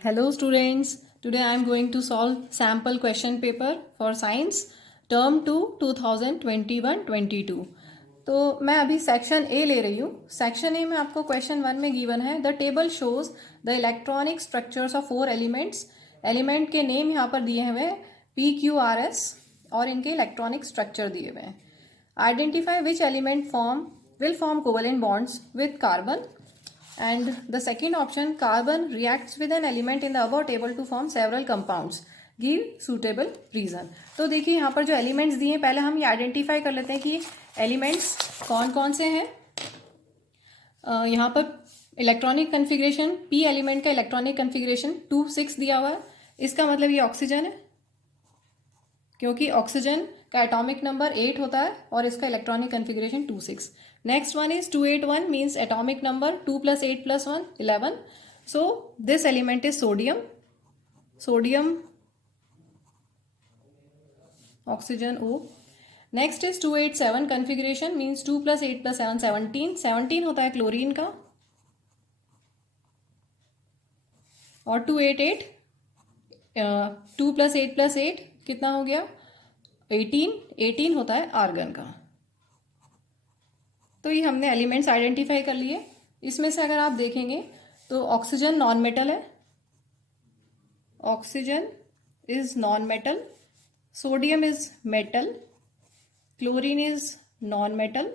Hello students, today I am going to solve sample question paper for science term 2 2021-22। तो मैं अभी section A ले रही हूँ। सेक्शन ए में आपको क्वेश्चन 1 में गिवन है the table shows the electronic structures of 4 elements. Element के नेम यहाँ पर दिए हुए हैं PQRS और इनके इलेक्ट्रॉनिक स्ट्रक्चर दिए हुए हैं। Identify which element will form covalent bonds with carbon, and the second option, carbon reacts with an element in the above table to form several compounds, give suitable reason। तो देखिए यहाँ पर जो elements दिए हैं पहले हम ये आइडेंटिफाई कर लेते हैं कि एलिमेंट्स कौन कौन से हैं। यहाँ पर इलेक्ट्रॉनिक कन्फिग्रेशन पी एलिमेंट का इलेक्ट्रॉनिक कन्फिग्रेशन 2,6 दिया हुआ है। इसका मतलब ये ऑक्सीजन है क्योंकि ऑक्सीजन का एटॉमिक नंबर 8 होता है और इसका electronic configuration 2,6। Next one is 281 means atomic number 2 + 8 + 1 11। So this element is sodium oxygen O। Next is 287 configuration means 2 + 8 + 7 17 होता है क्लोरीन का। और 288 2 + 8 + 8 कितना हो गया 18 होता है आर्गन का। तो ये हमने एलिमेंट्स आइडेंटिफाई कर लिए। इसमें से अगर आप देखेंगे तो ऑक्सीजन नॉन मेटल है, oxygen is non metal, sodium is metal, chlorine is non metal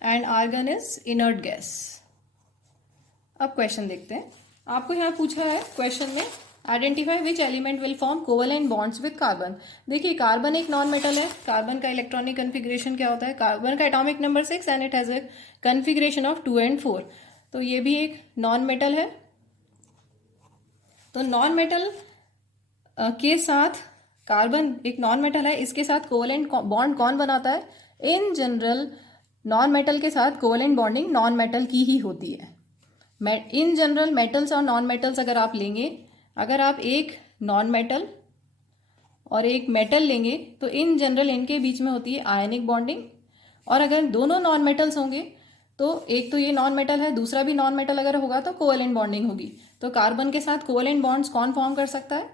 and argon is inert gas. अब क्वेश्चन देखते हैं। आपको यहाँ पूछा है क्वेश्चन में identify which element will form covalent bonds with carbon. देखिए कार्बन एक नॉन मेटल है। कार्बन का इलेक्ट्रॉनिक कन्फिग्रेशन क्या होता है, कार्बन का atomic number 6 and it has a configuration of 2 and 4। तो ये भी एक नॉन मेटल है। तो नॉन मेटल के साथ कार्बन एक नॉन मेटल है, इसके साथ कोवेलेंट बॉन्ड कौन बनाता है। इन जनरल नॉन मेटल के साथ कोवेलेंट बॉन्डिंग नॉन मेटल की ही होती है। इन जनरल मेटल्स और नॉन मेटल्स अगर आप लेंगे, अगर आप एक नॉन मेटल और एक मेटल लेंगे तो इन जनरल इनके बीच में होती है आयनिक बॉन्डिंग। और अगर दोनों नॉन मेटल्स होंगे तो एक तो ये नॉन मेटल है, दूसरा भी नॉन मेटल अगर होगा तो कोवेलेंट बॉन्डिंग होगी। तो कार्बन के साथ कोवेलेंट बॉन्ड्स कौन फॉर्म कर सकता है,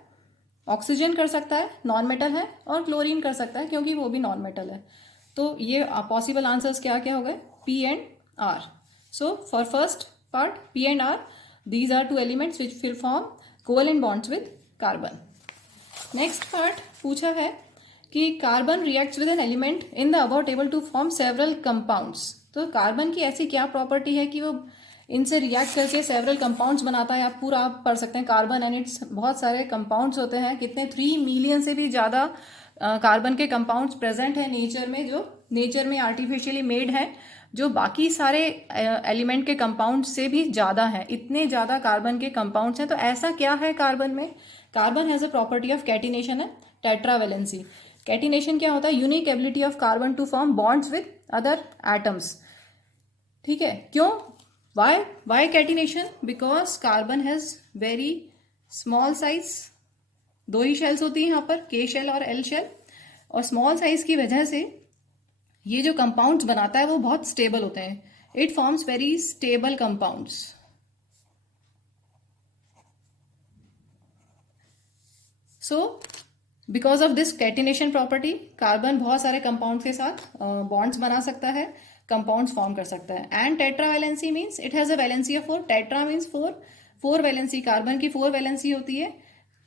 ऑक्सीजन कर सकता है, नॉन मेटल है, और क्लोरीन कर सकता है क्योंकि वो भी नॉन मेटल है। तो ये पॉसिबल आंसर्स क्या क्या हो गए, P and R। So for first part P and R, these are two elements which will form covalent bonds with carbon। next part पूछा है कि carbon reacts with an element in the above table to form several compounds. तो carbon की ऐसी क्या property है कि वो इनसे रिएक्ट करके सेवरल कंपाउंड्स बनाता है। आप पढ़ सकते हैं कार्बन एंड इट्स बहुत सारे कंपाउंड्स होते हैं, कितने 3 मिलियन से भी ज़्यादा कार्बन के कंपाउंड्स प्रेजेंट है नेचर में, जो नेचर में आर्टिफिशियली मेड है, जो बाकी सारे एलिमेंट के कंपाउंड से भी ज़्यादा है। इतने ज़्यादा कार्बन के कंपाउंड्स हैं। तो ऐसा क्या है कार्बन में, carbon has a property of catenation है, टेट्रावेलेंसी। कैटिनेशन क्या होता है, unique ability of carbon to form bonds with other atoms. ठीक है, क्यों, why catenation, because carbon has very small size. 2 ही शेल्स होती हैं यहाँ पर, K शेल और L शेल, और स्मॉल साइज की वजह से ये जो कंपाउंड्स बनाता है वो बहुत स्टेबल होते हैं। It forms very stable compounds. So because of this catenation property carbon बहुत सारे कंपाउंड्स के साथ बॉन्ड्स बना सकता है, कंपाउंड्स फॉर्म कर सकता है। And tetravalency means it has a valency of 4। Tetra means 4 valency, carbon की 4 वैलेंसी होती है।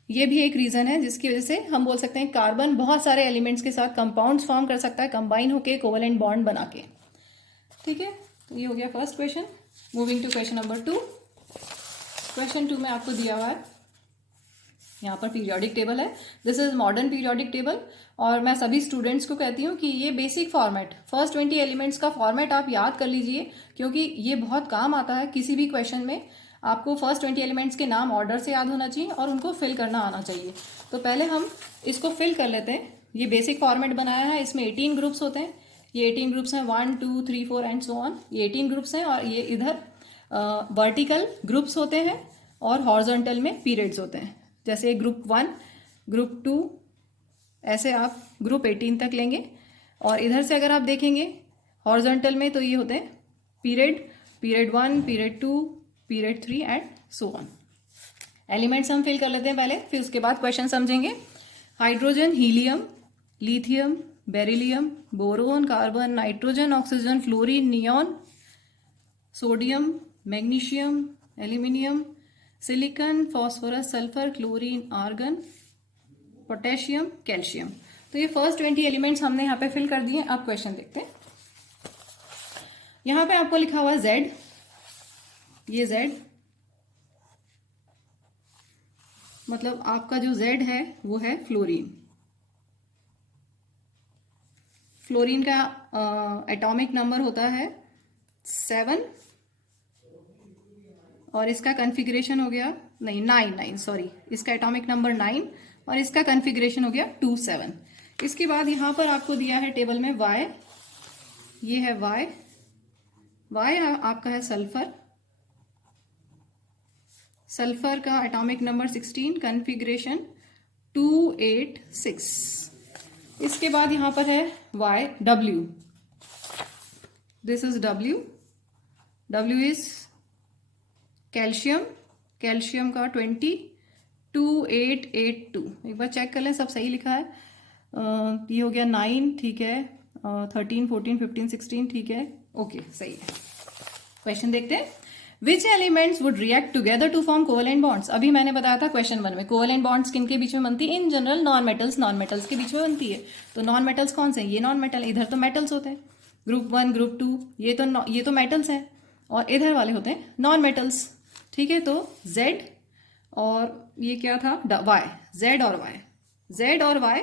ये भी एक रीजन है जिसकी वजह से हम बोल सकते हैं कार्बन बहुत सारे एलिमेंट्स के साथ कंपाउंड्स फॉर्म कर सकता है, कंबाइन होके कोवेलेंट बॉन्ड बना के। ठीक है, तो ये हो गया first question. Moving to question number 2। Question 2 में आपको दिया हुआ है यहाँ पर पीरियोडिक टेबल है। This is modern periodic table, और मैं सभी स्टूडेंट्स को कहती हूँ कि ये बेसिक फॉर्मेट, फर्स्ट 20 एलिमेंट्स का फॉर्मेट आप याद कर लीजिए क्योंकि ये बहुत काम आता है किसी भी क्वेश्चन में। आपको फर्स्ट 20 एलिमेंट्स के नाम ऑर्डर से याद होना चाहिए और उनको फिल करना आना चाहिए। तो पहले हम इसको फिल कर लेते हैं। ये बेसिक फॉर्मेट बनाया है, इसमें 18 ग्रुप्स होते हैं। ये 18 ग्रुप्स हैं, 1 2 3 4 एंड सो ऑन। ये 18 ग्रुप्स हैं और ये इधर वर्टिकल ग्रुप्स होते हैं और हॉरिजॉन्टल में पीरियड्स होते हैं। जैसे ग्रुप 1, ग्रुप 2, ऐसे आप ग्रुप 18 तक लेंगे। और इधर से अगर आप देखेंगे हॉरिजॉन्टल में तो ये होते हैं period 1, period 2, period 3 and so on. Elements हम फिल कर लेते हैं पहले, फिर उसके बाद क्वेश्चन समझेंगे। Hydrogen, helium, lithium, beryllium, boron, carbon, nitrogen, oxygen, fluorine, neon, sodium, magnesium, aluminium, silicon, phosphorus, sulphur, chlorine, argon, potassium, calcium. तो ये फर्स्ट 20 एलिमेंट्स हमने यहाँ पे फिल कर दिए। अब क्वेश्चन देखते हैं। यहाँ पे आपको लिखा हुआ है Z, ये Z मतलब आपका जो Z है वो है फ्लोरीन। फ्लोरीन का एटॉमिक नंबर होता है 7 और इसका कॉन्फ़िगरेशन हो गया 9 सॉरी, इसका एटॉमिक नंबर 9 और इसका कॉन्फ़िगरेशन हो गया 2 7। इसके बाद यहाँ पर आपको दिया है टेबल में Y, ये है Y आपका है सल्फर, सल्फर का एटॉमिक नंबर 16, कॉन्फ़िगरेशन 286। इसके बाद यहाँ पर है W, this is W is calcium, calcium का 2882। एक बार चेक कर लें सब सही लिखा है। ये हो गया 9, ठीक है, 13 14 15 16, ठीक है, ओके सही है। क्वेश्चन देखते हैं। Which elements would react together to form covalent bonds. अभी मैंने बताया था क्वेश्चन 1 में कोवेलेंट बॉन्ड्स किन के बीच में बनती है? इन जनरल नॉन मेटल्स के बीच में बनती है। तो नॉन मेटल्स कौन से हैं? ये नॉन मेटल, इधर तो मेटल्स होते हैं, ग्रुप 1 ग्रुप 2, ये तो मेटल्स हैं और इधर वाले होते हैं नॉन मेटल्स, ठीक है। तो Z और ये क्या था Y, Z और Y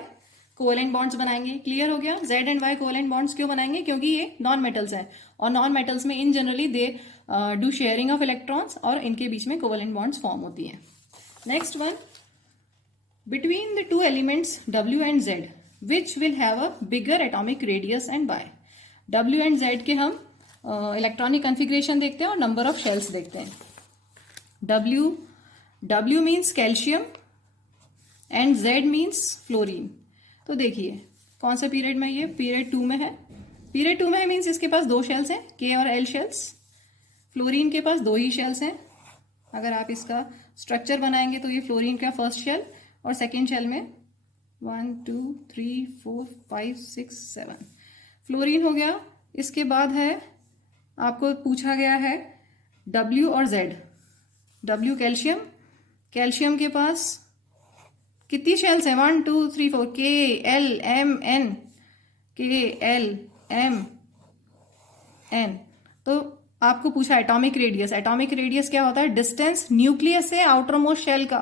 कोवेलेंट बॉन्ड्स बनाएंगे। क्लियर हो गया? Z and Y covalent bonds क्यों बनाएंगे? क्योंकि ये नॉन मेटल्स हैं और नॉन मेटल्स में इन generally they do sharing of electrons और इनके बीच में कोवेलेंट बॉन्ड्स फॉर्म होती हैं। Next one, between the two elements W and Z which will have a bigger atomic radius and Y। W and Z के हम electronic configuration देखते हैं और नंबर ऑफ शेल्स देखते हैं। W means calcium and Z means fluorine. तो देखिए कौन सा पीरियड में, ये पीरियड 2 में है। पीरियड 2 में है मीन्स इसके पास 2 शेल्स हैं, K और L शेल्स। फ्लोरीन के पास 2 ही शेल्स हैं। अगर आप इसका स्ट्रक्चर बनाएंगे तो ये फ्लोरीन का फर्स्ट शेल और सेकेंड शेल में 1 2 3 4 5 6 7 फ्लोरीन हो गया। इसके बाद है आपको पूछा गया है W और Z। W कैल्शियम, कैल्शियम के पास कितनी शेल्स हैं? 1 2 3 4 K L M N, K L M N। तो आपको पूछा एटॉमिक रेडियस। एटॉमिक रेडियस क्या होता है? डिस्टेंस न्यूक्लियस से आउटर मोस्ट शेल का।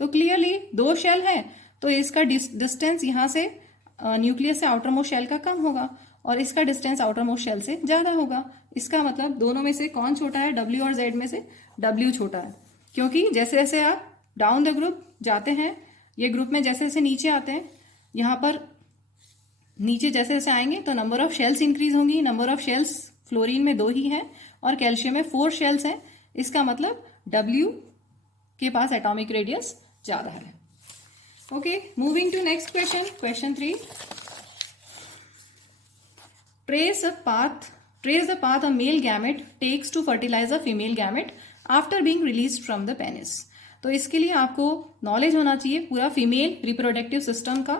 तो क्लियरली 2 शेल है तो इसका डिस्टेंस यहाँ से न्यूक्लियस से आउटर मोस्ट शेल का कम होगा और इसका डिस्टेंस आउटर मोस्ट शेल से ज्यादा होगा। इसका मतलब दोनों में से कौन छोटा है? W और Z में से W छोटा है, क्योंकि जैसे जैसे आप डाउन द ग्रुप जाते हैं, ये ग्रुप में जैसे जैसे नीचे आते हैं, यहाँ पर नीचे जैसे जैसे आएंगे तो नंबर ऑफ शेल्स इंक्रीज होंगी। नंबर ऑफ शेल्स फ्लोरीन में 2 ही हैं और कैल्शियम में 4 शेल्स हैं। इसका मतलब W के पास एटॉमिक रेडियस ज्यादा है। Okay, moving to next question, question 3। Trace the path a male gamete takes to fertilize a female gamete after being released from the penis। तो इसके लिए आपको नॉलेज होना चाहिए पूरा फीमेल रिप्रोडक्टिव सिस्टम का।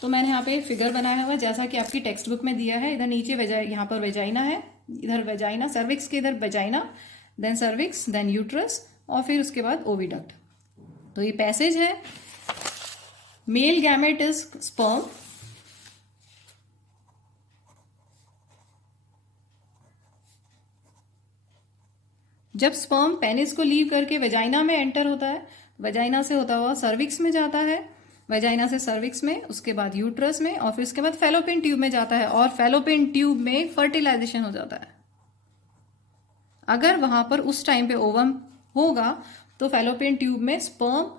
तो मैंने यहाँ पे फिगर बनाया हुआ जैसा कि आपकी टेक्स्ट बुक में दिया है। इधर नीचे यहाँ पर वेजाइना है, इधर वेजाइना, सर्विक्स के इधर vagina, then cervix, then uterus और फिर उसके बाद ओविडक्ट। तो ये पैसेज है। मेल गैमेट इज स्पर्म, जब स्पर्म पेनिस को लीव करके वेजाइना में एंटर होता है, वेजाइना से होता हुआ सर्विक्स में जाता है, वेजाइना से सर्विक्स में, उसके बाद यूट्रस में और फिर उसके बाद फैलोपियन ट्यूब में जाता है और फैलोपियन ट्यूब में फर्टिलाइजेशन हो जाता है। अगर वहां पर उस टाइम पे ओवम होगा तो फैलोपियन ट्यूब में स्पर्म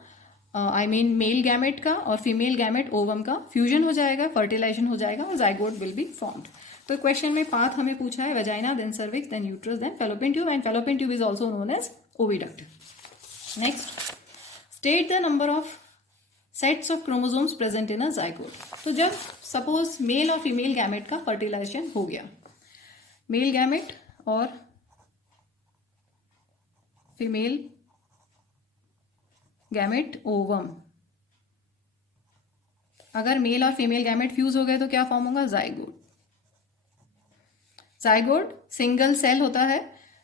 मेल गैमेट का और फीमेल गैमेट ओवम का फ्यूजन हो जाएगा, फर्टिलाइजेशन हो जाएगा और जाइगोट विल बी फॉर्म्ड। तो क्वेश्चन में पाथ हमें पूछा है vagina, then cervix, then uterus, then fallopian tube and fallopian tube is also known as oviduct. Next, state the number of sets of chromosomes present in a zygote. तो जब suppose male और female gamete का fertilisation हो गया, male gamete और female gamete ovum. अगर mail और female gamete fuse हो गए तो क्या फॉर्म होगा? जाइगोट। जाइगोट सिंगल सेल होता है,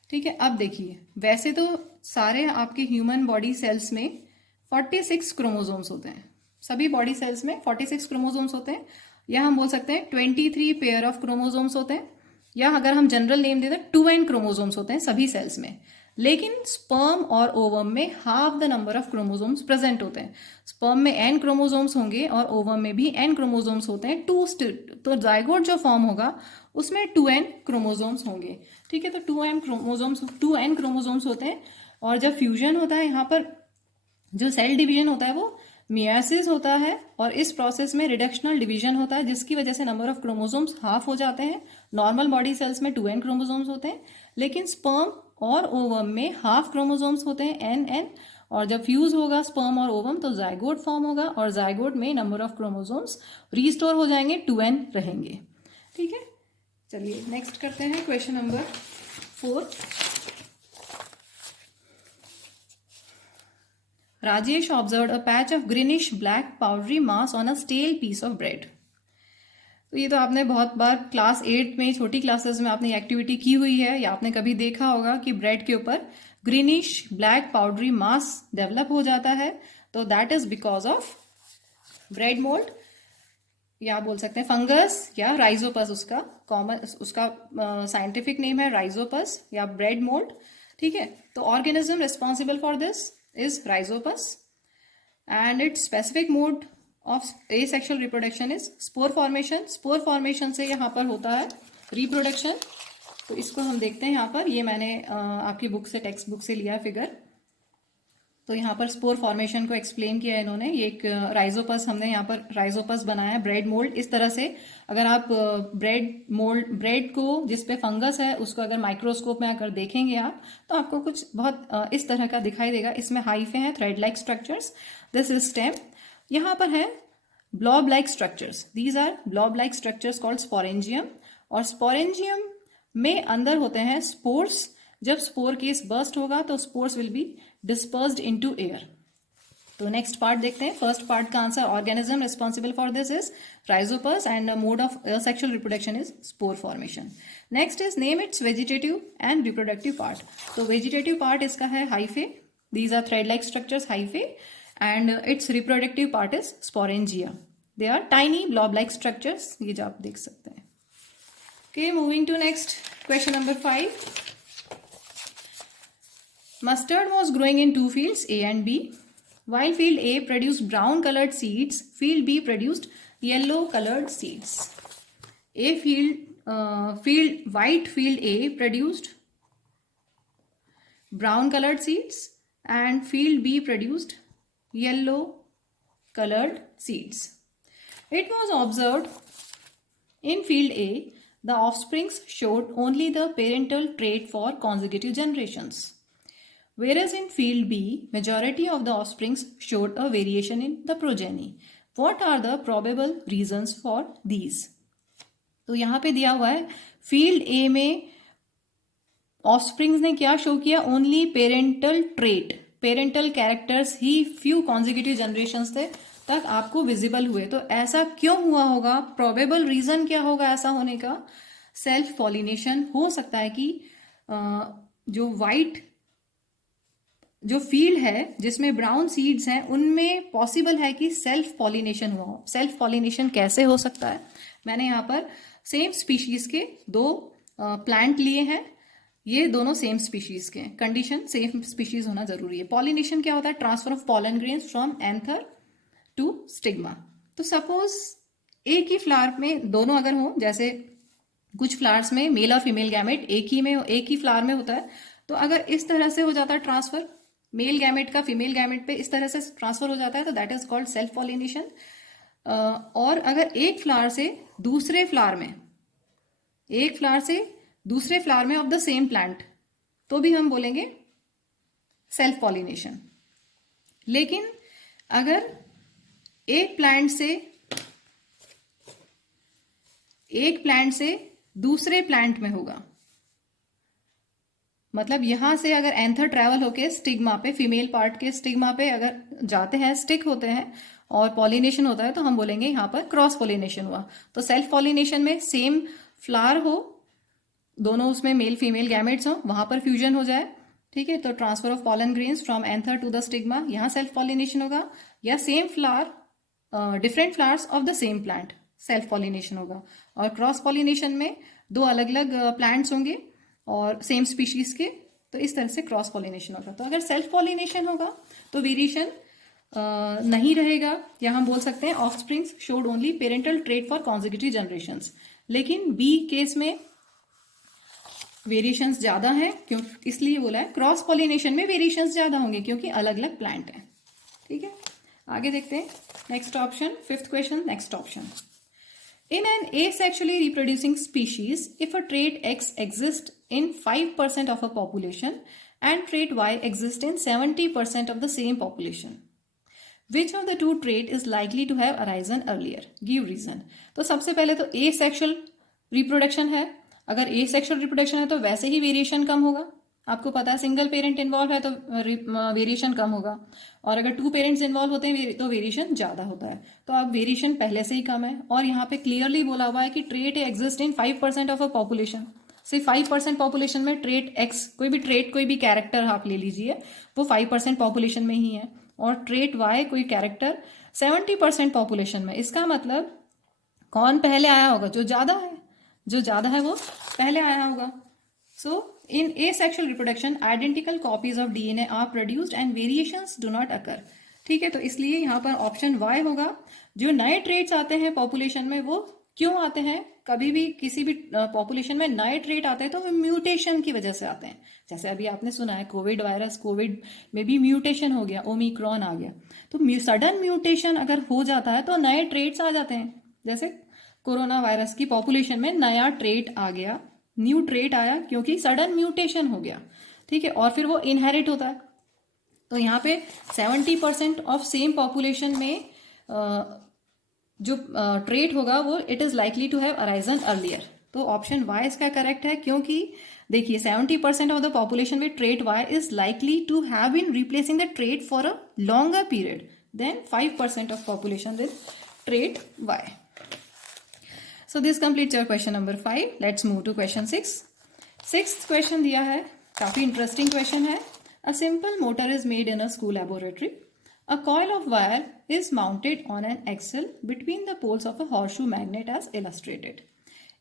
ठीक है। अब देखिए, वैसे तो सारे आपके ह्यूमन बॉडी सेल्स में 46 क्रोमोसोम्स होते हैं, सभी बॉडी सेल्स में 46 क्रोमोसोम्स होते हैं, या हम बोल सकते हैं 23 पेयर ऑफ क्रोमोसोम्स होते हैं, या अगर हम जनरल नेम दे दें 2n क्रोमोसोम्स होते हैं सभी सेल्स में। लेकिन स्पर्म और ओवम में half the number of chromosomes present होते हैं। स्पर्म में n क्रोमोसोम्स होंगे और ओवम में भी n क्रोमोसोम्स होते हैं, तो जाइगोट जो फॉर्म होगा उसमें 2n क्रोमोसोम्स होंगे, ठीक है। तो 2n क्रोमोसोम्स होते हैं, और जब फ्यूजन होता है यहाँ पर जो सेल डिवीजन होता है वो मियासिस होता है, और इस प्रोसेस में रिडक्शनल डिवीजन होता है जिसकी वजह से नंबर ऑफ क्रोमोसोम्स हाफ हो जाते हैं। नॉर्मल बॉडी सेल्स में 2n क्रोमोसोम्स होते हैं, लेकिन स्पर्म और ओवम में हाफ क्रोमोसोम्स होते हैं, n। और जब फ्यूज होगा स्पर्म और ओवम तो जाइगोट फॉर्म होगा, और जाइगोट में नंबर ऑफ क्रोमोसोम्स रिस्टोर हो जाएंगे, 2n रहेंगे, ठीक है। चलिए नेक्स्ट करते हैं question number 4। Rajesh observed a patch of greenish black powdery mass on a stale piece of bread. तो ये तो आपने बहुत बार क्लास 8 में, छोटी क्लासेस में आपने एक्टिविटी की हुई है, या आपने कभी देखा होगा कि ब्रेड के ऊपर ग्रीनिश ब्लैक पाउडरी मास डेवलप हो जाता है, तो that is because of bread mould, या बोल सकते हैं फंगस या राइजोपस, उसका साइंटिफिक नेम है राइजोपस या ब्रेड मोल्ड, ठीक है। तो organism responsible for this is rhizopus, and its specific mode of asexual reproduction is spore formation। spore formation से यहाँ पर होता है reproduction। तो इसको हम देखते हैं यहाँ पर, ये मैंने आपकी बुक से, टेक्स्ट बुक से लिया फिगर। तो यहाँ पर स्पोर फॉर्मेशन को एक्सप्लेन किया है इन्होंने। ये एक राइजोपस, हमने यहाँ पर राइजोपस बनाया, ब्रेड मोल्ड। इस तरह से अगर आप ब्रेड को जिसपे फंगस है उसको अगर माइक्रोस्कोप में अगर देखेंगे आप, तो आपको कुछ बहुत इस तरह का दिखाई देगा। इसमें हाइफे हैं, thread like structures, this is stem. यहाँ पर है blob like structures, these are blob like structures called sporangium. और स्पोरेंजियम में अंदर होते हैं स्पोर्स। जब स्पोर केस बर्स्ट होगा तो spores will be dispersed into air. तो नेक्स्ट पार्ट देखते हैं। फर्स्ट पार्ट का answer, organism responsible for this is rhizopus and mode of sexual reproduction is spore formation. Next is name its vegetative and reproductive part. तो vegetative part इसका है hyphae, these are thread like structures, hyphae, and its reproductive part is sporangia, they are tiny blob like structures, ये जो आप देख सकते हैं। Okay, moving to next question number 5. Mustard was growing in two fields, A and B. While field A produced brown colored seeds, field B produced yellow colored seeds. White field A produced brown colored seeds and field B produced yellow colored seeds. It was observed in field A, the offsprings showed only the parental trait for consecutive generations, whereas in field B, majority of the offsprings showed a variation in the progeny. What are the probable reasons for these? तो यहाँ पे दिया हुआ है field ए में offsprings ने क्या show किया? Only parental trait, parental characters ही फ्यू कॉन्जिक्यूटिव जनरेशंस तक आपको विजिबल हुए। तो ऐसा क्यों हुआ होगा? प्रोबेबल रीजन क्या होगा ऐसा होने का? Self pollination. हो सकता है कि जो वाइट जो फील्ड है जिसमें ब्राउन सीड्स हैं उनमें पॉसिबल है कि सेल्फ पॉलिनेशन हुआ हो। सेल्फ पॉलिनेशन कैसे हो सकता है? मैंने यहाँ पर सेम स्पीशीज के दो प्लांट लिए हैं, ये दोनों सेम स्पीशीज के हैं। कंडीशन सेम स्पीशीज होना जरूरी है। पॉलिनेशन क्या होता है? Transfer of pollen grains from anther to stigma. तो सपोज एक ही फ्लावर में दोनों अगर हो, जैसे कुछ फ्लावर्स में मेल और फीमेल गैमेट एक ही फ्लावर में होता है, तो अगर इस तरह से हो जाता है ट्रांसफर, मेल गैमेट का फीमेल गैमेट पे इस तरह से ट्रांसफर हो जाता है, तो that is called self pollination. और अगर एक फ्लावर से दूसरे फ्लावर में ऑफ द सेम प्लांट, तो भी हम बोलेंगे सेल्फ पॉलिनेशन। लेकिन अगर एक प्लांट से दूसरे प्लांट में होगा, मतलब यहाँ से अगर एंथर ट्रैवल होके स्टिग्मा पे, फीमेल पार्ट के स्टिग्मा पे अगर जाते हैं, स्टिक होते हैं और पॉलिनेशन होता है, तो हम बोलेंगे यहाँ पर क्रॉस पॉलिनेशन हुआ। तो सेल्फ पॉलिनेशन में सेम फ्लावर हो, दोनों उसमें मेल फीमेल गैमेट्स हो, वहां पर फ्यूजन हो जाए, ठीक है, तो transfer of pollen grains from anther to the stigma, यहाँ सेल्फ पॉलिनेशन होगा। या same flower different flowers of the same plant, self pollination होगा। और क्रॉस पॉलिनेशन में दो अलग अलग प्लांट्स होंगे और सेम स्पीशीज के, तो इस तरह से क्रॉस पॉलिनेशन होगा। तो अगर सेल्फ पॉलिनेशन होगा तो वेरिएशन नहीं रहेगा, या हम बोल सकते हैं offsprings showed only parental trait for consecutive generations. लेकिन बी केस में वेरिएशंस ज्यादा है, क्यों, इसलिए बोला है क्रॉस पॉलिनेशन में वेरिएशंस ज्यादा होंगे क्योंकि अलग अलग प्लांट है। ठीक है, आगे देखते हैं next option, fifth question, next option. In an asexually reproducing species, if a trait X exists in 5% of a population and trait Y exists in 70% of the same population, which of the two trait is likely to have arisen earlier? Give reason. तो सबसे पहले तो asexual reproduction है, अगर asexual reproduction है तो वैसे ही variation कम होगा, आपको पता है सिंगल पेरेंट इन्वॉल्व है तो वेरिएशन कम होगा, और अगर टू पेरेंट्स इन्वॉल्व होते हैं तो वेरिएशन ज्यादा होता है। तो अब वेरिएशन पहले से ही कम है, और यहाँ पे क्लियरली बोला हुआ है कि trait exist in 5% of a population. सिर्फ 5% पॉपुलेशन में ट्रेट एक्स, कोई भी ट्रेट, कोई भी कैरेक्टर आप ले लीजिए, वो 5% पॉपुलेशन में ही है, और ट्रेट वाई कोई कैरेक्टर 70% पॉपुलेशन में। इसका मतलब कौन पहले आया होगा? जो ज्यादा है, जो ज्यादा है वो पहले आया होगा। So, in asexual reproduction, identical copies of DNA are produced and variations do not occur. ठीक है, तो इसलिए यहाँ पर ऑप्शन Y होगा। जो नए ट्रेट्स आते हैं पॉपुलेशन में, वो क्यों आते हैं? कभी भी किसी भी पॉपुलेशन में नए ट्रेट आते हैं तो वो म्यूटेशन की वजह से आते हैं। जैसे अभी आपने सुना है कोविड वायरस, कोविड में भी म्यूटेशन हो गया, ओमिक्रॉन आ गया। तो सडन म्यूटेशन अगर हो जाता है तो नए ट्रेट्स आ जाते हैं। जैसे कोरोना वायरस की पॉपुलेशन में नया ट्रेट आ गया, न्यू ट्रेट आया क्योंकि सडन म्यूटेशन हो गया, ठीक है, और फिर वो इनहेरिट होता है। तो यहाँ पे 70% ऑफ सेम पॉपुलेशन में जो ट्रेट होगा वो it is likely to have arisen earlier. तो ऑप्शन वाई इसका करेक्ट है, क्योंकि देखिए 70% ऑफ द पॉपुलेशन में trait Y is likely to have been replacing the trait for a longer period than 5% of population with trait Y. So this completes your question number 5. Let's move to question 6. Sixth question दिया है, काफी interesting question है। A simple motor is made in a school laboratory. A coil of wire is mounted on an axle between the poles of a horseshoe magnet as illustrated.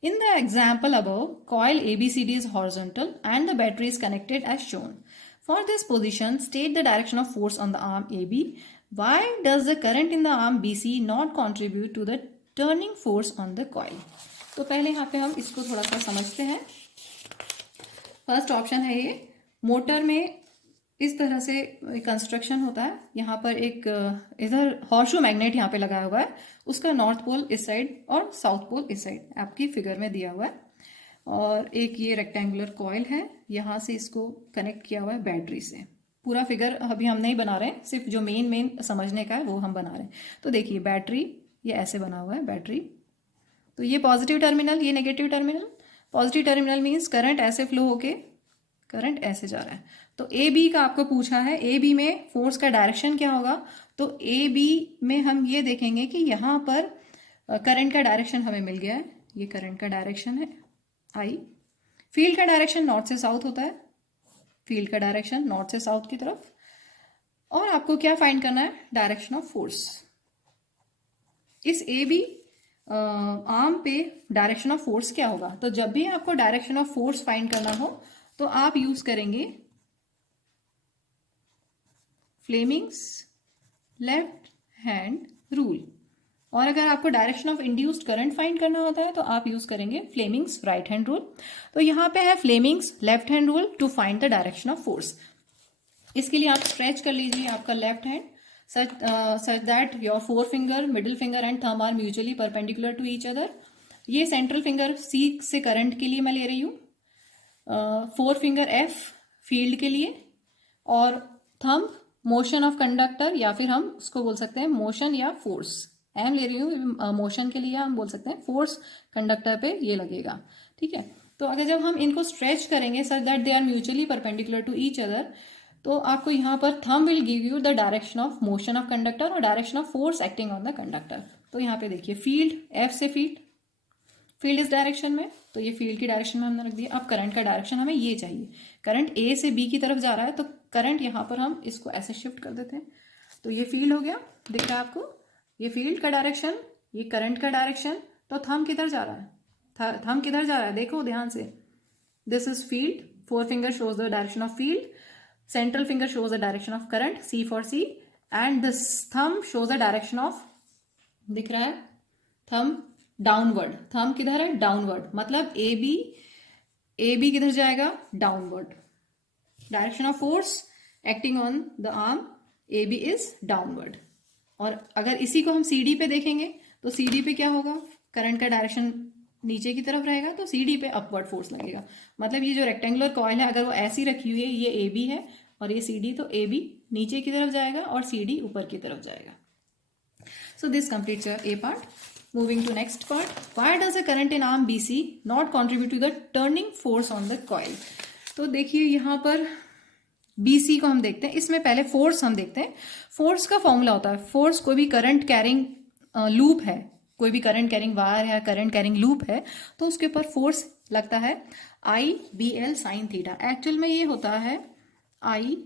In the example above, coil ABCD is horizontal and the battery is connected as shown. For this position, state the direction of force on the arm AB. Why does the current in the arm BC not contribute to the turning force on the coil? तो पहले यहाँ पे हम इसको थोड़ा सा समझते हैं। फर्स्ट ऑप्शन है ये, मोटर में इस तरह से कंस्ट्रक्शन होता है। यहाँ पर एक इधर हॉर्सशू मैग्नेट यहाँ पे लगाया हुआ है, उसका नॉर्थ पोल इस साइड और साउथ पोल इस साइड आपकी फिगर में दिया हुआ है, और एक ये रेक्टेंगुलर कॉइल है, यहाँ से इसको कनेक्ट किया हुआ है बैटरी से। पूरा फिगर अभी हम नहीं बना रहे हैं, सिर्फ जो मेन समझने का है वो हम बना रहे हैं। तो देखिए बैटरी ये ऐसे बना हुआ है बैटरी, तो ये पॉजिटिव टर्मिनल, ये negative terminal. Positive terminal means current ऐसे फ्लो होके करंट ऐसे जा रहा है। तो ए बी का आपको पूछा है, ए बी में फोर्स का डायरेक्शन क्या होगा? तो ए बी में हम ये देखेंगे कि यहाँ पर करंट का डायरेक्शन हमें मिल गया है, ये करंट का डायरेक्शन है आई। फील्ड का डायरेक्शन नॉर्थ से साउथ होता है, फील्ड का डायरेक्शन नॉर्थ से साउथ की तरफ। और आपको क्या फाइंड करना है? Direction of force. इस ए बी आर्म पे डायरेक्शन ऑफ फोर्स क्या होगा? तो जब भी आपको डायरेक्शन ऑफ फोर्स फाइंड करना हो तो आप यूज करेंगे फ्लेमिंग्स लेफ्ट हैंड रूल, और अगर आपको direction of induced current find करना होता है तो आप यूज करेंगे फ्लेमिंग्स राइट हैंड रूल। तो यहाँ पे है Fleming's left hand rule to find the direction of force. इसके लिए आप स्ट्रेच कर लीजिए आपका left hand such that your forefinger, middle finger and thumb are mutually perpendicular to each other. ये सेंट्रल फिंगर C से करंट के लिए मैं ले रही हूँ, फोर फिंगर F फील्ड के लिए, और थंब मोशन ऑफ कंडक्टर, या फिर हम उसको बोल सकते हैं मोशन या फोर्स। M ले रही हूँ मोशन के लिए, हम बोल सकते हैं फोर्स कंडक्टर पे ये लगेगा, ठीक है। तो अगर जब हम इनको स्ट्रेच करेंगे such that they are mutually perpendicular to each other, तो आपको यहाँ पर thumb will give you the direction of motion of conductor और direction of force acting on the conductor. तो यहाँ पे देखिए फील्ड, एफ से फील्ड, फील्ड इस डायरेक्शन में, तो ये फील्ड की डायरेक्शन में हमने रख दिया। अब करंट का डायरेक्शन हमें ये चाहिए, करंट ए से बी की तरफ जा रहा है, तो करंट यहाँ पर हम इसको ऐसे शिफ्ट कर देते हैं, तो ये फील्ड हो गया, दिख रहा है आपको, ये फील्ड का डायरेक्शन, ये करंट का डायरेक्शन। तो थंब किधर जा रहा है, थंब किधर जा रहा है, देखो ध्यान से, this is field, forefinger shows the direction of field, central finger shows the direction of current, C for C, and this thumb shows the direction of, दिख रहा है थंब डाउनवर्ड, थंब किधर है, डाउनवर्ड, मतलब ए B किधर जाएगा, downward, direction of force acting on the arm A B is downward. और अगर इसी को हम सी डी पे देखेंगे तो सी डी पे क्या होगा, करंट का डायरेक्शन नीचे की तरफ रहेगा, तो सी डी पे अपवर्ड फोर्स लगेगा। मतलब ये जो रेक्टेंगुलर कॉइल है अगर वो ऐसी रखी हुई है, ये ए बी है और ये सी डी, तो ए बी नीचे की तरफ जाएगा और सी डी ऊपर की तरफ जाएगा। So this completes your A part. Moving to next part. Why does a current in arm BC not contribute to the turning force on the coil? तो देखिए यहाँ पर BC को हम देखते हैं, इसमें पहले फोर्स हम देखते हैं। फोर्स का फॉर्मूला होता है, फोर्स कोई भी करंट कैरिंग लूप है, कोई भी करंट कैरिंग वायर है, करंट कैरिंग लूप है, तो उसके ऊपर फोर्स लगता है I B L sine theta. Actual में ये होता है आई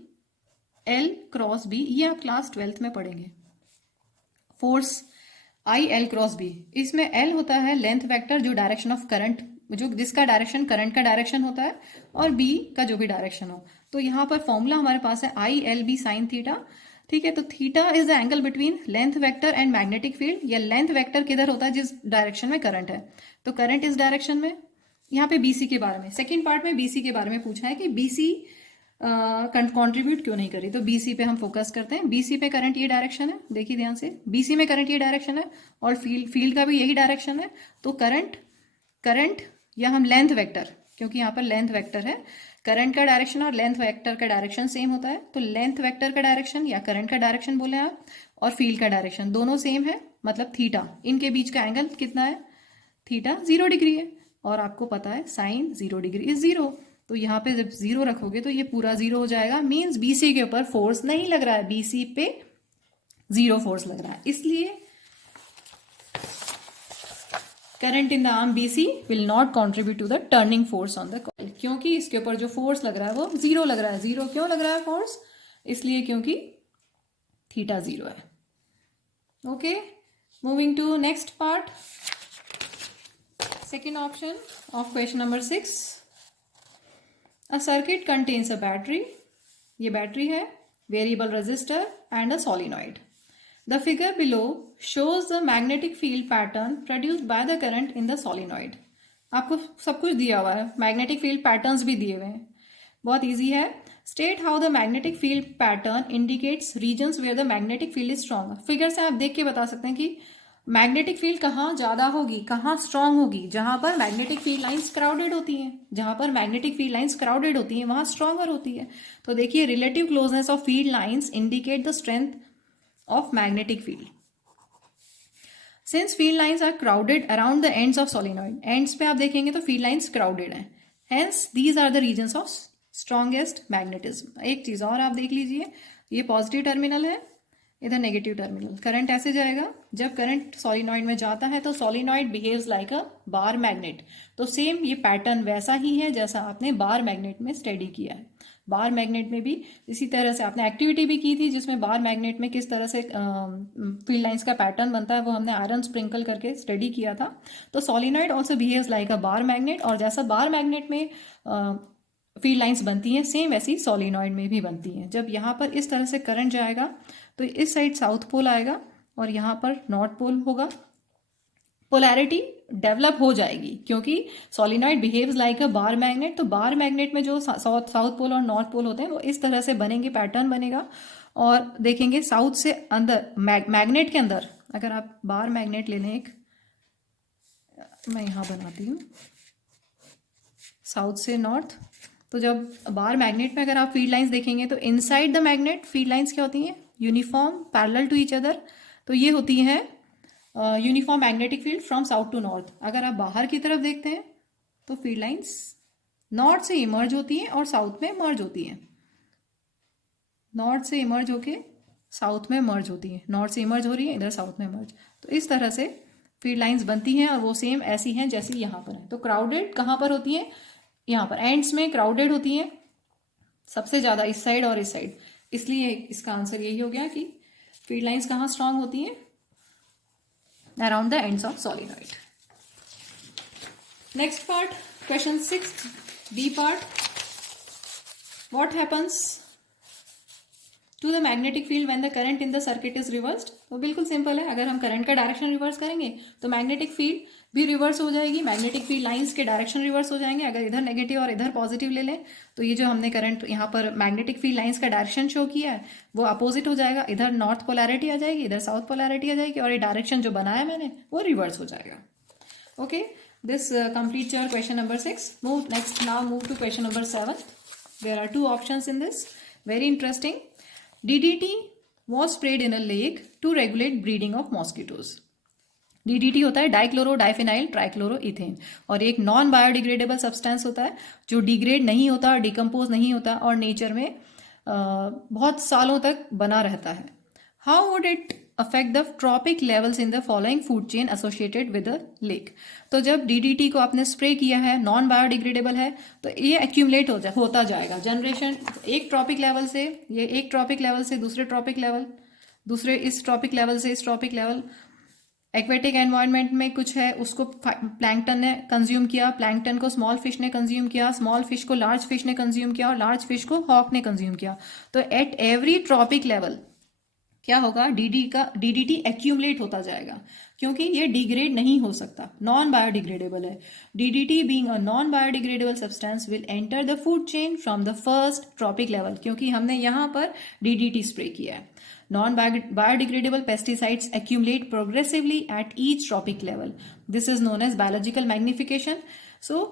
एल क्रॉस बी, ये आप क्लास 12th में पढ़ेंगे, force I L cross B. इसमें एल होता है लेंथ वेक्टर, जो डायरेक्शन ऑफ करंट, जो जिसका डायरेक्शन करंट का डायरेक्शन होता है, और बी का जो भी डायरेक्शन हो। तो यहाँ पर फॉर्मूला हमारे पास है I L B sine theta, ठीक है। तो theta is the angle between length vector and magnetic field, या लेंथ वेक्टर किधर होता है, जिस डायरेक्शन में करंट है, तो करंट इस डायरेक्शन में। यहाँ पे बीसी के बारे में, सेकेंड पार्ट में बीसी के बारे में पूछा है कि बीसी कंट्रीब्यूट क्यों नहीं करी, तो बीसी पे हम फोकस करते हैं। बीसी पे करंट ये डायरेक्शन है, देखिए ध्यान से, बीसी में करंट ये डायरेक्शन है और फील्ड का भी यही डायरेक्शन है। तो करंट या हम लेंथ वेक्टर, क्योंकि यहाँ पर लेंथ वेक्टर है, करंट का डायरेक्शन और लेंथ वेक्टर का डायरेक्शन सेम होता है, तो लेंथ वेक्टर का डायरेक्शन या करंट का डायरेक्शन बोले आप, और फील्ड का डायरेक्शन दोनों सेम है, मतलब थीटा, इनके बीच का एंगल कितना है, थीटा 0 डिग्री है। और आपको पता है साइन 0 डिग्री इज 0, तो यहाँ पे जब 0 रखोगे तो ये पूरा 0 हो जाएगा, मीन्स बीसी के ऊपर फोर्स नहीं लग रहा है, बीसी पे 0 फोर्स लग रहा है। इसलिए current in the arm BC will not contribute to the turning force on the coil, क्योंकि इसके ऊपर जो फोर्स लग रहा है वो 0 लग रहा है। 0 क्यों लग रहा है फोर्स, इसलिए क्योंकि थीटा 0 है। Okay, moving to next part, second option of question number 6। A circuit contains a battery, ये बैटरी है, variable resistor and a solenoid. The figure below shows the magnetic field pattern produced by the current in the solenoid. आपको सब कुछ दिया हुआ है, magnetic field patterns भी दिए हुए हैं, बहुत इजी है। State how the magnetic field pattern indicates regions where the magnetic field is strong. Figure से आप देख के बता सकते हैं कि मैग्नेटिक फील्ड कहाँ ज्यादा होगी, कहाँ स्ट्रांग होगी, जहां पर मैग्नेटिक फील्ड लाइंस क्राउडेड होती हैं, जहां पर मैग्नेटिक फील्ड लाइंस क्राउडेड होती हैं वहां स्ट्रांगर होती है। तो देखिए relative closeness of field lines indicate the strength of magnetic field. Since field lines are crowded around the ends of solenoid, ends पे आप देखेंगे तो फील्ड लाइंस क्राउडेड हैं, hence these are the regions of strongest magnetism. एक चीज और आप देख लीजिए, ये पॉजिटिव टर्मिनल है, इधर नेगेटिव टर्मिनल, करंट ऐसे जाएगा, जब करंट सोलिनॉइड में जाता है तो सोलिनॉइड बिहेव्स लाइक अ बार मैग्नेट। तो सेम ये पैटर्न वैसा ही है जैसा आपने बार मैग्नेट में स्टडी किया है। बार मैग्नेट में भी इसी तरह से आपने एक्टिविटी भी की थी, जिसमें बार मैग्नेट में किस तरह से फील्ड लाइंस का पैटर्न बनता है वो हमने आयरन स्प्रिंकल करके स्टडी किया था। तो सोलिनॉइड ऑल्सो बिहेव्स लाइक अ बार मैग्नेट, और जैसा बार मैग्नेट में फील्ड लाइंस बनती हैं सेम वैसी सोलिनॉइड में भी बनती हैं। जब यहाँ पर इस तरह से करंट जाएगा तो इस साइड साउथ पोल आएगा और यहाँ पर नॉर्थ पोल होगा, पोलैरिटी डेवलप हो जाएगी, क्योंकि सोलिनॉइड बिहेव्स लाइक अ बार मैग्नेट। तो बार मैग्नेट में जो साउथ पोल और नॉर्थ पोल होते हैं वो इस तरह से बनेंगे, पैटर्न बनेगा। और देखेंगे साउथ से अंदर मैग्नेट के अंदर, अगर आप बार मैग्नेट ले लें एक, मैं यहाँ बनाती हूँ साउथ से नॉर्थ, तो जब बार मैग्नेट में अगर आप फील्ड लाइंस देखेंगे तो inside the magnet field lines क्या होती हैं, uniform parallel to each other, तो ये होती है uniform magnetic field from south to north. अगर आप बाहर की तरफ देखते हैं तो फील्ड लाइंस नॉर्थ से इमर्ज होती हैं और साउथ में मर्ज होती हैं, नॉर्थ से इमर्ज होके साउथ में मर्ज होती है, नॉर्थ से इमर्ज हो रही है, इधर साउथ में मर्ज। तो इस तरह से फील्ड लाइंस बनती हैं और वो सेम ऐसी हैं जैसी यहाँ पर है। तो क्राउडेड कहाँ पर होती हैं, यहाँ पर एंड्स में क्राउडेड होती हैं सबसे ज़्यादा, इस साइड और इस साइड। इसलिए इसका आंसर यही हो गया कि फील्ड लाइंस कहाँ स्ट्रांग होती हैं, around the ends of solenoid. Next part, question 6 B part, what happens to the magnetic field when the current in the circuit is reversed. तो बिल्कुल सिंपल है, अगर हम करंट का डायरेक्शन रिवर्स करेंगे तो मैग्नेटिक फील्ड भी रिवर्स हो जाएगी, मैग्नेटिक फील्ड लाइंस के डायरेक्शन रिवर्स हो जाएंगे। अगर इधर नेगेटिव और इधर पॉजिटिव ले लें तो ये जो हमने करंट यहाँ पर मैग्नेटिक फील्ड लाइंस का डायरेक्शन शो किया है वो अपोजिट हो जाएगा, इधर नॉर्थ पोलैरिटी आ जाएगी, इधर साउथ पोलैरिटी आ जाएगी, और ये डायरेक्शन जो बनाया मैंने वो रिवर्स हो जाएगा। Okay, this completes your question number 6. Now move to question number 7. There are two options in this, very interesting. DDT was sprayed in a lake to regulate breeding of mosquitoes. DDT होता है dichloro diphenyl ट्राइक्लोरोइथेन, और एक non biodegradable substance होता है जो degrade नहीं होता, decompose नहीं होता और नेचर में बहुत सालों तक बना रहता है। How would it affect the trophic levels in the following food chain associated with the lake. तो जब डीडीटी को आपने स्प्रे किया है, नॉन बायोडिग्रेडेबल है, तो ये एक्यूमुलेट होता जाएगा जनरेशन, एक ट्रॉपिक लेवल से, ये एक ट्रॉपिक लेवल से दूसरे ट्रॉपिक लेवल, दूसरे इस ट्रॉपिक लेवल से इस ट्रॉपिक लेवल। एक्वेटिक एनवायरनमेंट में कुछ है, उसको प्लैंकटन ने कंज्यूम किया, प्लैंकटन को स्मॉल फिश ने कंज्यूम किया, स्मॉल फिश को लार्ज फिश ने कंज्यूम किया और लार्ज फिश को हॉक ने कंज्यूम किया। तो एट एवरी ट्रॉपिक लेवल क्या होगा, डीडीटी एक्यूमुलेट होता जाएगा, क्योंकि ये डिग्रेड नहीं हो सकता, नॉन बायोडिग्रेडेबल है। DDT being a non biodegradable substance will enter the food chain from the first trophic level, क्योंकि हमने यहाँ पर डीडीटी स्प्रे किया है। Non biodegradable pesticides accumulate progressively at each trophic level, this is known as biological magnification. So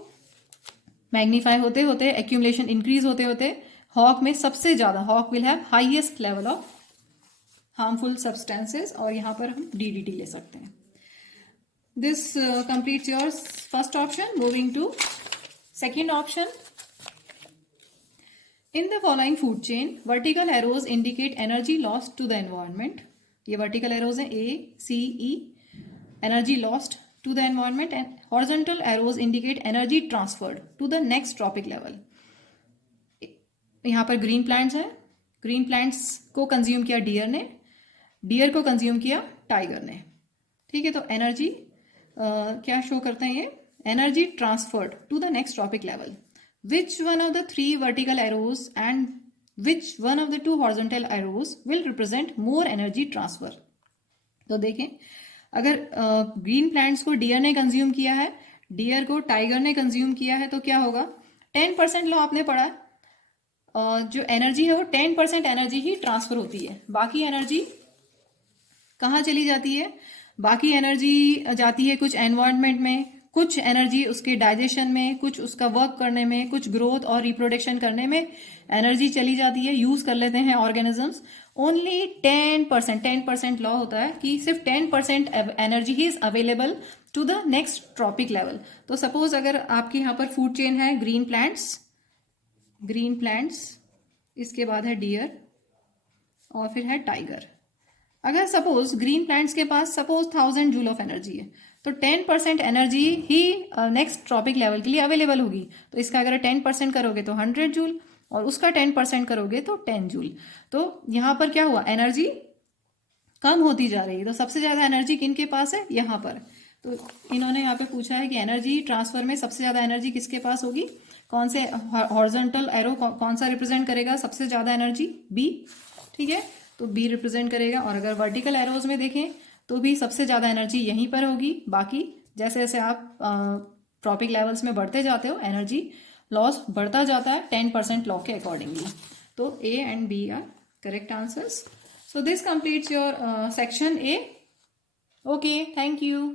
magnify होते होते, accumulation increase होते होते, हॉक में सबसे ज्यादा, hawk will have highest level of harmful substances, और यहां पर हम डीडीटी ले सकते हैं। This completes your first option. Moving to second option, in the following food chain vertical arrows indicate energy lost to the environment. ये vertical arrows हैं ACE, energy lost to the environment, and horizontal arrows indicate energy transferred to the next trophic level. यहां पर green plants हैं, green plants को consume किया dear ने, dear को consume किया टाइगर ने। ठीक है, तो एनर्जी क्या शो करते हैं ये, energy transferred to the next trophic level. Which one of the 3 vertical arrows and which one of the 2 horizontal arrows will represent more energy transfer. तो देखें, अगर ग्रीन प्लांट्स को डियर ने कंज्यूम किया है, डियर को टाइगर ने consume किया है, तो क्या होगा, 10% लो आपने पढ़ा है, जो एनर्जी है वो 10% एनर्जी ही ट्रांसफर होती है, बाकी एनर्जी कहाँ चली जाती है, बाकी एनर्जी जाती है कुछ एनवायरनमेंट में, कुछ एनर्जी उसके डाइजेशन में, कुछ उसका वर्क करने में, कुछ ग्रोथ और रिप्रोडक्शन करने में एनर्जी चली जाती है, यूज कर लेते हैं ऑर्गेनिजम्स। ओनली 10% लॉ होता है कि सिर्फ 10% एनर्जी ही is available to the next trophic level. तो सपोज अगर आपके यहाँ पर फूड चेन है, ग्रीन प्लांट्स, इसके बाद है डियर और फिर है टाइगर। अगर सपोज ग्रीन प्लांट्स के पास सपोज 1000 जूल ऑफ एनर्जी है, तो 10% एनर्जी ही नेक्स्ट ट्रॉपिक लेवल के लिए अवेलेबल होगी। तो इसका अगर 10% करोगे तो 100 जूल, और उसका 10% करोगे तो 10 जूल। तो यहाँ पर क्या हुआ, एनर्जी कम होती जा रही है। तो सबसे ज्यादा एनर्जी किन के पास है, यहाँ पर। तो इन्होंने यहाँ पे पूछा है कि एनर्जी ट्रांसफर में सबसे ज्यादा एनर्जी किसके पास होगी, कौन से हॉरिजॉन्टल एरो कौन सा रिप्रेजेंट करेगा सबसे ज्यादा एनर्जी, बी। ठीक है, तो बी रिप्रेजेंट करेगा। और अगर वर्टिकल एरोज में देखें तो भी सबसे ज्यादा एनर्जी यहीं पर होगी, बाकी जैसे जैसे आप ट्रॉपिक लेवल्स में बढ़ते जाते हो एनर्जी लॉस बढ़ता जाता है 10% लॉ के अकॉर्डिंगली। तो A and B are correct answers. So this completes your section A. Okay, thank you.